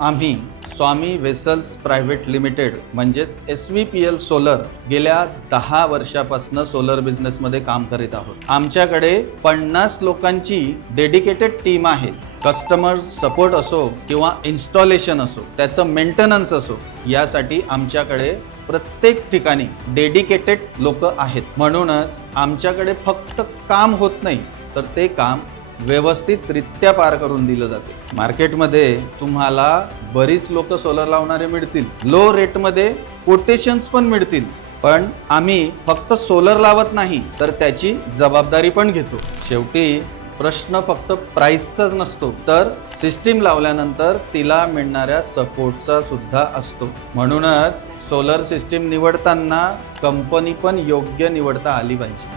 आम्ही स्वामी vessels private limited म्हणजेच SVPL solar गेल्या 10 वर्षापासून सोलर बिझनेसमध्ये काम करीत आहोत। आमच्याकडे 50 लोकांची डेडिकेटेड टीम आहे। कस्टमर सपोर्ट असो किंवा इन्स्टॉलेशन असो, त्याचं मेंटेनन्स असो, यासाठी आमच्याकडे प्रत्येक ठिकाणी डेडिकेटेड लोक आहेत। म्हणूनच आमच्याकडे फक्त काम होत नाही, तर ते काम व्यवस्थितरित्या पार करून दिलं जाते। मार्केटमध्ये तुम्हाला बरीच लोक सोलर लावणारे मिळतील, लो रेटमध्ये कोटेशन्स पण मिळतील, पण आम्ही फक्त सोलर लावत नाही तर त्याची जबाबदारी पण घेतो। शेवटी प्रश्न फक्त प्राइसचाच नसतो, तर सिस्टीम लावल्यानंतर तिला मिळणाऱ्या सपोर्टचा सुद्धा असतो। म्हणूनच सोलर सिस्टीम निवडताना कंपनी पण योग्य निवडता आली पाहिजे।